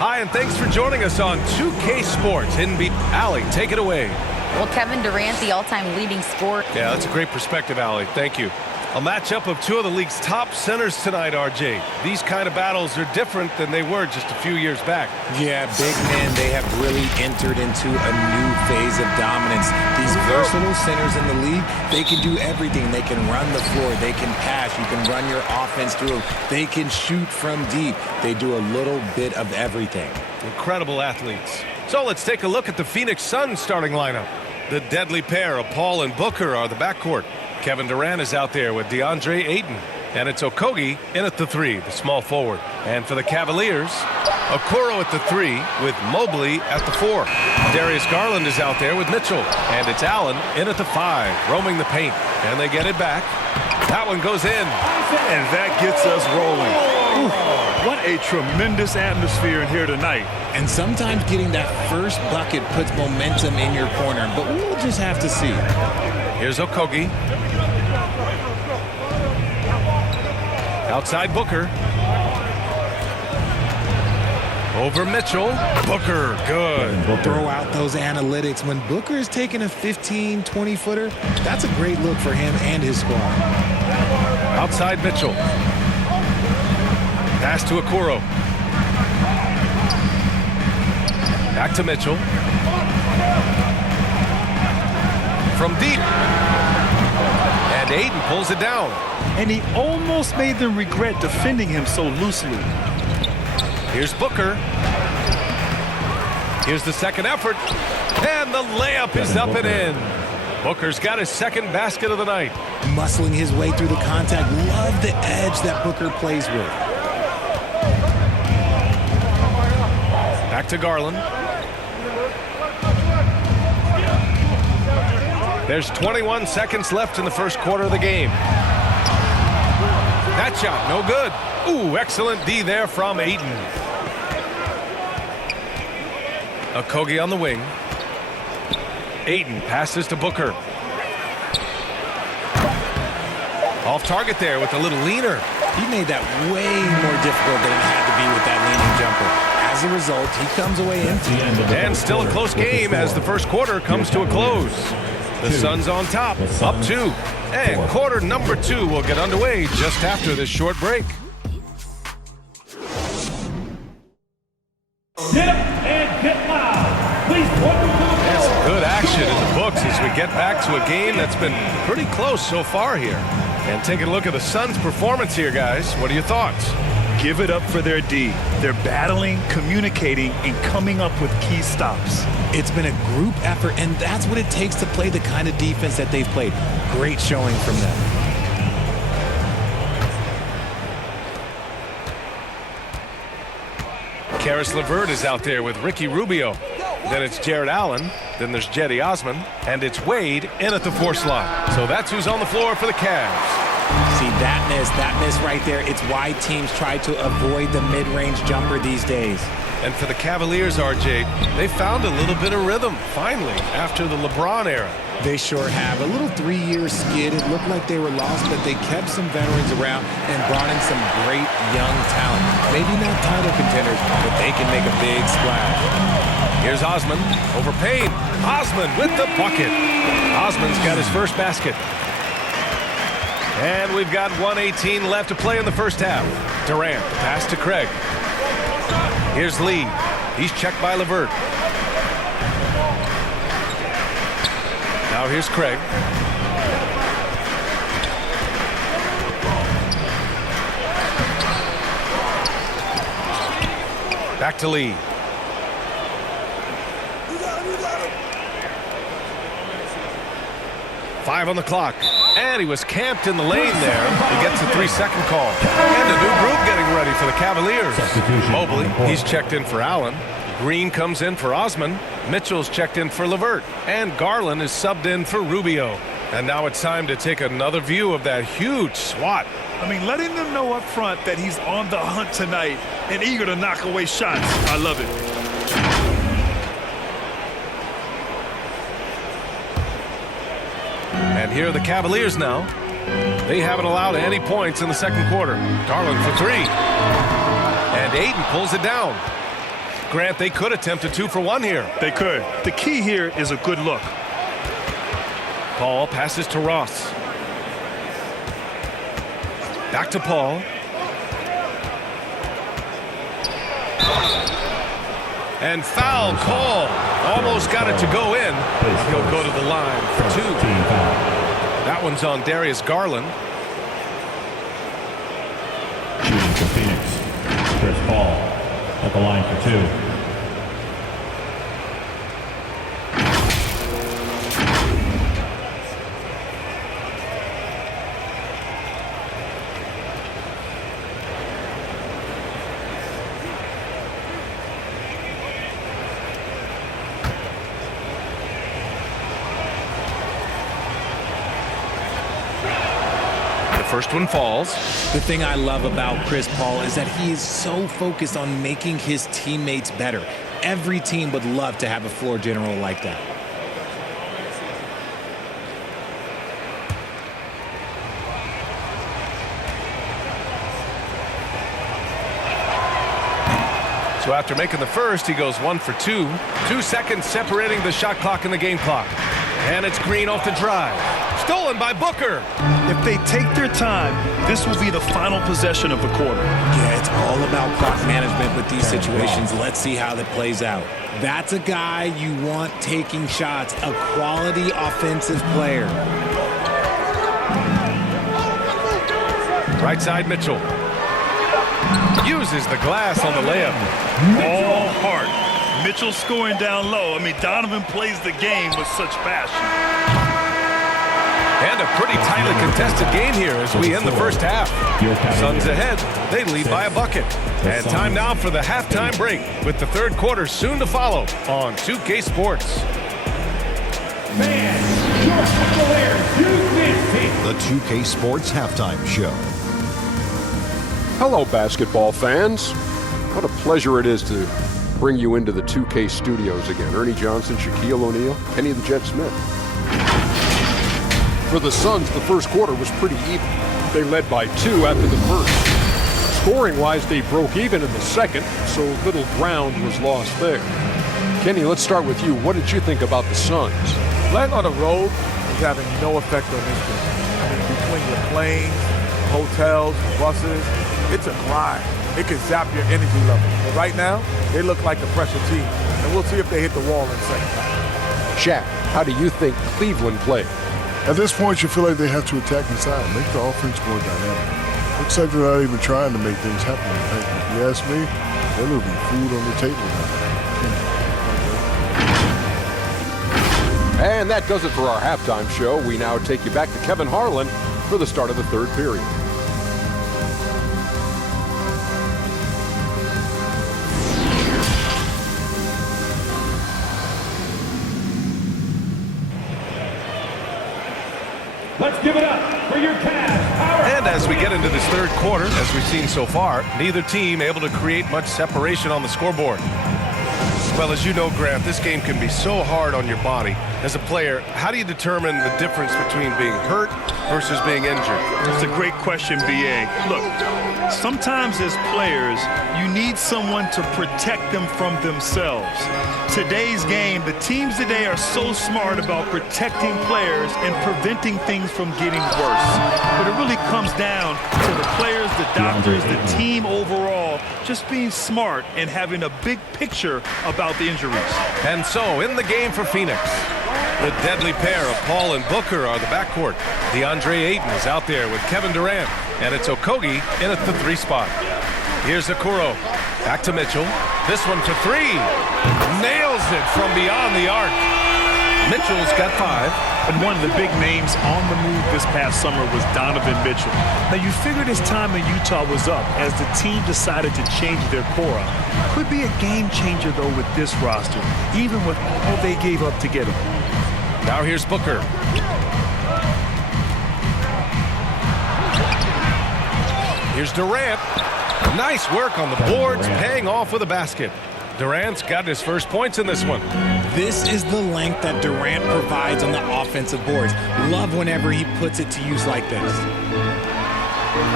Hi, and thanks for joining us on 2K Sports. Allie, take it away. Well, Kevin Durant, the all-time leading scorer. Yeah, that's a great perspective, Allie. Thank you. A matchup of two of the league's top centers tonight, RJ. These kind of battles are different than they were just a few years back. Yeah, big men, they have really entered into a new phase of dominance. These versatile centers in the league, they can do everything. They can run the floor. They can pass. You can run your offense through them. They can shoot from deep. They do a little bit of everything. Incredible athletes. So let's take a look at the Phoenix Suns starting lineup. The deadly pair of Paul and Booker are the backcourt. Kevin Durant is out there with DeAndre Ayton. And it's Okogie in at the 3, the small forward. And for the Cavaliers, Okoro at the 3 with Mobley at the 4. Darius Garland is out there with Mitchell. And it's Allen in at the 5, roaming the paint. And they get it back. That one goes in. And that gets us rolling. Ooh, what a tremendous atmosphere in here tonight. And sometimes getting that first bucket puts momentum in your corner. But we'll just have to see. Here's Okogie. Outside Booker. Over Mitchell. Booker, good. Throw out those analytics. When Booker is taking a 15, 20-footer, that's a great look for him and his squad. Outside Mitchell. Pass to Okoro. Back to Mitchell. From deep. And Ayton pulls it down. And he almost made them regret defending him so loosely. Here's Booker. Here's the second effort. And the layup is up and in. Booker's got his second basket of the night. Muscling his way through the contact. Love the edge that Booker plays with. Back to Garland. There's 21 seconds left in the first quarter of the game. That shot, no good. Ooh, excellent D there from Ayton. Okogie on the wing. Ayton passes to Booker. Off target there with a little leaner. He made that way more difficult than it had to be with that leaning jumper. As a result, he comes away empty. And still a close game as the first quarter comes to a close. The Suns on top, up 2. And quarter number 2 will get underway just after this short break. And some good action in the books as we get back to a game that's been pretty close so far here. And taking a look at the Suns' performance here, guys. What are your thoughts? Give it up for their D. They're battling, communicating, and coming up with key stops. It's been a group effort, and that's what it takes to play the kind of defense that they've played. Great showing from them. Karis LeVert is out there with Ricky Rubio. Then it's Jared Allen. Then there's Cedi Osman. And it's Wade in at the 4 slot. So that's who's on the floor for the Cavs. See, that miss right there, it's why teams try to avoid the mid-range jumper these days. And for the Cavaliers, RJ, they found a little bit of rhythm, finally, after the LeBron era. They sure have. A little 3-year skid. It looked like they were lost, but they kept some veterans around and brought in some great young talent. Maybe not title contenders, but they can make a big splash. Here's Osman over Payne. Osman with the bucket. Osman's got his first basket. And we've got 1:18 left to play in the first half. Durant, pass to Craig. Here's Lee. He's checked by LeVert. Now here's Craig. Back to Lee. Five on the clock. And he was camped in the lane there. He gets a 3-second call. And a new group getting ready for the Cavaliers. Mobley, he's checked in for Allen. Green comes in for Osman. Mitchell's checked in for LeVert. And Garland is subbed in for Rubio. And now it's time to take another view of that huge swat. I mean, letting them know up front that he's on the hunt tonight and eager to knock away shots. I love it. And here are the Cavaliers now. They haven't allowed any points in the second quarter. Garland for 3. And Ayton pulls it down. Grant, they could attempt a 2-for-1 here. They could. The key here is a good look. Paul passes to Ross. Back to Paul. And foul call. Almost got it to go in. He'll go to the line for 2. That one's on Darius Garland. Shooting for Phoenix, Chris Paul at the line for 2. First one falls. The thing I love about Chris Paul is that he is so focused on making his teammates better. Every team would love to have a floor general like that. So after making the first, he goes 1 for 2. 2 seconds separating the shot clock and the game clock. And it's Green off the drive. Stolen by Booker. If they take their time, this will be the final possession of the quarter. Yeah, it's all about clock management with these situations. Let's see how that plays out. That's a guy you want taking shots, a quality offensive player. Right side, Mitchell. Uses the glass on the layup. All heart. Mitchell scoring down low. I mean, Donovan plays the game with such passion. And a pretty tightly contested game here as we end the first half. Suns ahead. They lead by a bucket. And time now for the halftime break with the third quarter soon to follow on 2K Sports. The 2K Sports Halftime Show. Hello, basketball fans. What a pleasure it is to bring you into the 2K studios again. Ernie Johnson, Shaquille O'Neal, Kenny the Jet Smith. For the Suns, the first quarter was pretty even. They led by 2 after the first. Scoring-wise, they broke even in the second, so little ground was lost there. Kenny, let's start with you. What did you think about the Suns? Playing on the road is having no effect on this team. I mean, between your planes, hotels, buses, it's a grind. It can zap your energy level. But right now, they look like the pressure team. And we'll see if they hit the wall in the second half. Shaq, how do you think Cleveland played? At this point, you feel like they have to attack inside, make the offense more dynamic. Looks like they're not even trying to make things happen. If you ask me, they're leaving food on the table now. And that does it for our halftime show. We now take you back to Kevin Harlan for the start of the third period. Let's give it up for your Cavs power. And as we get into this third quarter, as we've seen so far, neither team able to create much separation on the scoreboard. Well, as you know, Grant, this game can be so hard on your body. As a player, how do you determine the difference between being hurt versus being injured? It's a great question, B.A. Look, sometimes as players, you need someone to protect them from themselves. Today's game, the teams today are so smart about protecting players and preventing things from getting worse. But it really comes down to the players, the doctors, the team overall, just being smart and having a big picture about the injuries. And so, in the game for Phoenix, the deadly pair of Paul and Booker are the backcourt. DeAndre Ayton is out there with Kevin Durant, and it's Okogie in at the 3 spot. Here's Okoro. Back to Mitchell. This one for 3. Nails it from beyond the arc. Mitchell's got 5. And one of the big names on the move this past summer was Donovan Mitchell. Now, you figured his time in Utah was up as the team decided to change their core up. Could be a game changer, though, with this roster, even with all they gave up to get him. Now here's Booker. Here's Durant. Nice work on the boards, paying off with a basket. Durant's got his first points in this one. This is the length that Durant provides on the offensive boards. Love whenever he puts it to use like this.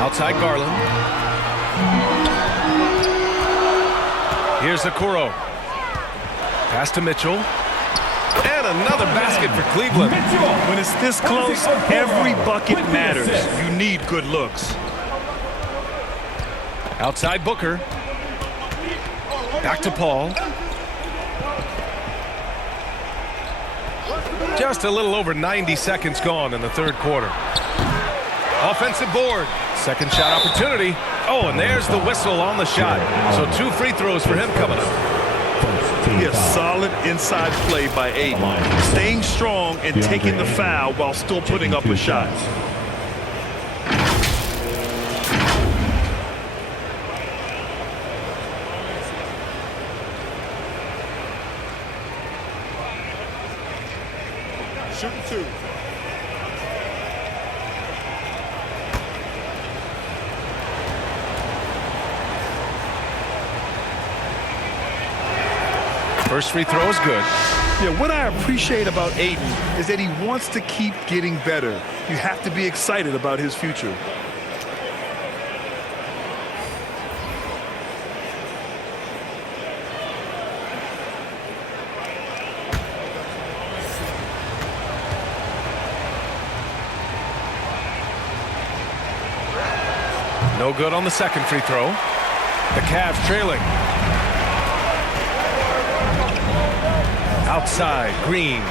Outside Garland. Here's Okoro. Pass to Mitchell. And another basket for Cleveland. When it's this close, every bucket matters. You need good looks. Outside Booker. Back to Paul. Just a little over 90 seconds gone in the third quarter. Offensive board. Second shot opportunity. Oh, and there's the whistle on the shot. So 2 free throws for him coming up. Yes, solid inside play by Aiden. Staying strong and taking the foul while still putting up a shot. Shooting 2. First free throw is good. Yeah, what I appreciate about Aiden is that he wants to keep getting better. You have to be excited about his future. No good on the second free throw. The Cavs trailing. Outside, Green.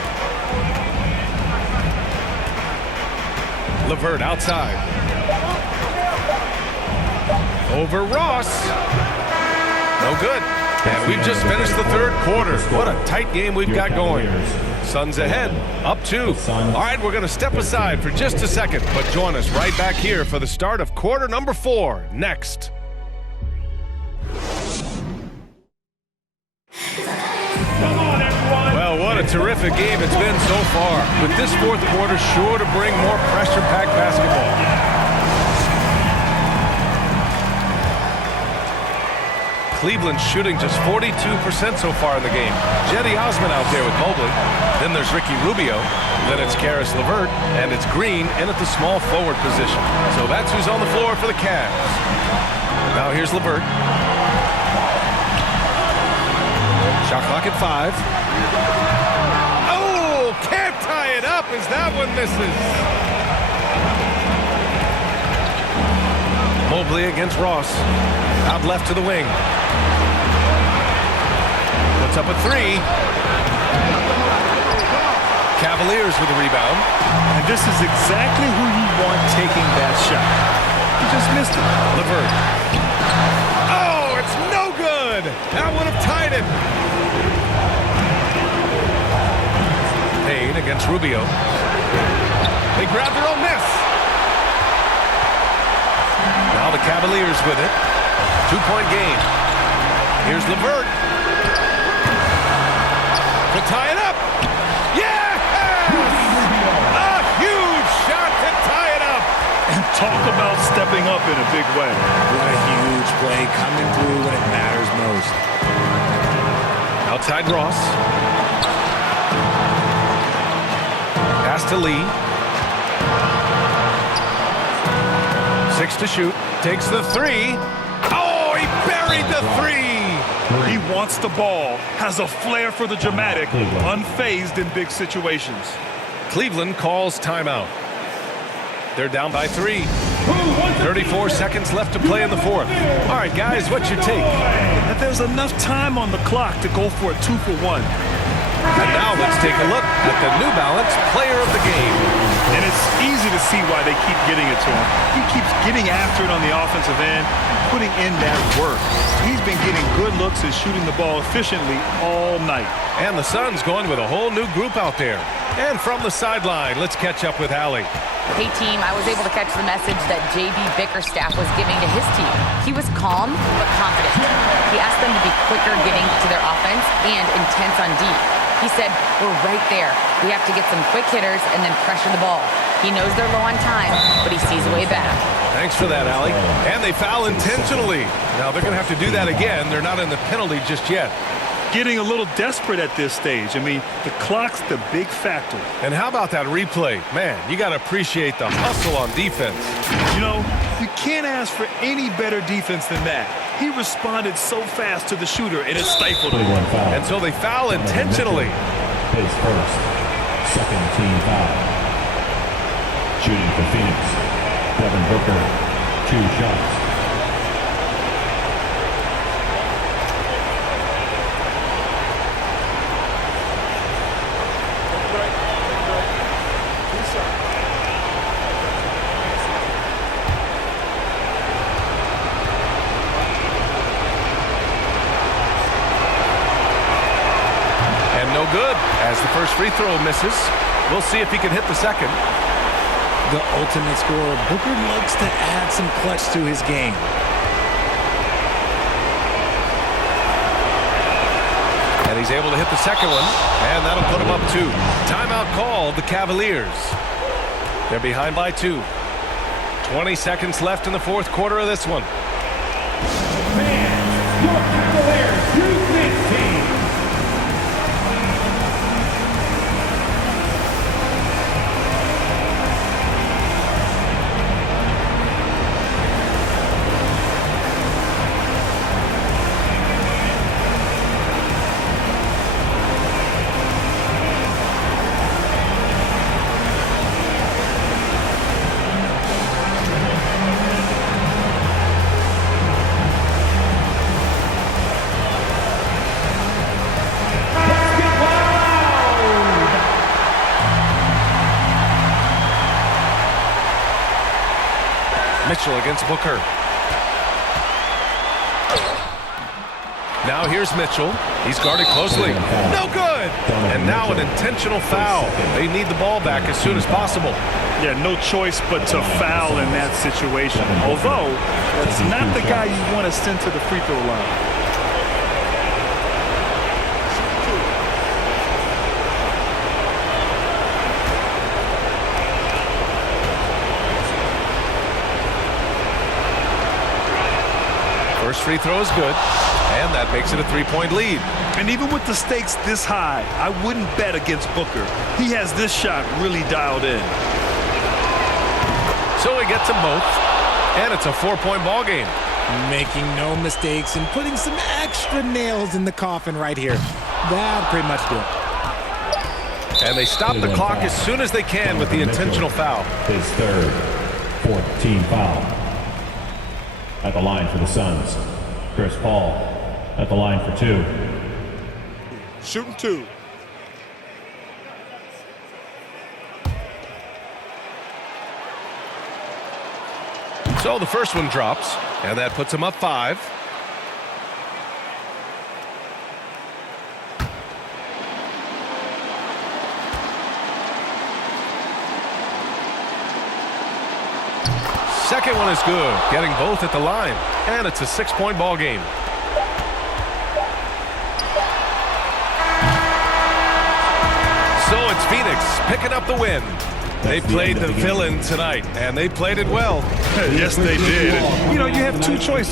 LeVert outside. Over Ross. No good. And we've just finished the third quarter. What a tight game we've got going. Suns ahead, up 2. All right, we're going to step aside for just a second, but join us right back here for the start of quarter number 4 next. Well, what a terrific game it's been so far. With this fourth quarter sure to bring more pressure-packed basketball. Cleveland shooting just 42% so far in the game. Jetty Osman out there with Mobley. Then there's Ricky Rubio. Then it's Karis LeVert. And it's Green in at the small forward position. So that's who's on the floor for the Cavs. Now here's LeVert. Shot clock at 5. Oh, can't tie it up as that one misses. Mobley against Ross. Out left to the wing. Puts up a 3. Cavaliers with a rebound. And this is exactly who you want taking that shot. He just missed it. LeVert. Oh, it's no good. That would have tied it. Payne against Rubio. They grab their own miss. Now the Cavaliers with it. 2-point game. Here's LeVert. To tie it up. Yes! A huge shot to tie it up. And talk about stepping up in a big way. What a huge play, coming through when it matters most. Outside Ross. Pass to Lee. 6 to shoot. Takes the 3. Oh, he buried the 3. He wants the ball, has a flair for the dramatic, unfazed in big situations. Cleveland calls timeout. They're down by 3. 34 seconds left to play in the fourth. All right, guys, what's your take? That there's enough time on the clock to go for a 2-for-1. And now let's take a look at the New Balance player of the game. And it's easy to see why they keep getting it to him. He keeps getting after it on the offensive end and putting in that work. He's been getting good looks and shooting the ball efficiently all night. And the Suns going with a whole new group out there. And from the sideline, let's catch up with Allie. Hey, team, I was able to catch the message that J.B. Bickerstaff was giving to his team. He was calm but confident. He asked them to be quicker getting to their offense and intense on D. He said, we're right there. We have to get some quick hitters and then pressure the ball. He knows they're low on time, but he sees a way back. Thanks for that, Allie. And they foul intentionally. Now they're going to have to do that again. They're not in the penalty just yet. getting a little desperate at this stage. I mean, the clock's the big factor. And how about that replay? Man, you got to appreciate the hustle on defense. You know, you can't ask for any better defense than that. He responded so fast to the shooter, and it stifled him. And so they foul intentionally. His first, second team foul. Shooting for Phoenix, Devin Booker, 2 shots. No good as the first free throw misses. We'll see if he can hit the second. The ultimate scorer. Booker likes to add some clutch to his game. And he's able to hit the second one, and that'll put him up 2. Timeout called, the Cavaliers. They're behind by 2. 20 seconds left in the fourth quarter of this one. Fans, your Cavaliers, use this team. Mitchell against Booker. Now here's Mitchell. He's guarded closely. No good! And now an intentional foul. They need the ball back as soon as possible. Yeah, no choice but to foul in that situation. Although, that's not the guy you want to send to the free throw line. First free throw is good, and that makes it a 3-point lead. And even with the stakes this high, I wouldn't bet against Booker. He has this shot really dialed in. So he gets them both, and it's a 4-point ball game. Making no mistakes and putting some extra nails in the coffin right here. That'll pretty much do it. And they stop the clock as soon as they can with the intentional foul. His third, 4th team foul. At the line for the Suns, Chris Paul at the line for 2. Shooting 2. So the first one drops, and that puts him up 5. Second one is good, getting both at the line, and it's a 6-point ball game. So it's Phoenix picking up the win. They played the villain tonight, and they played it well. Yes, they did. You know, you have 2 choices.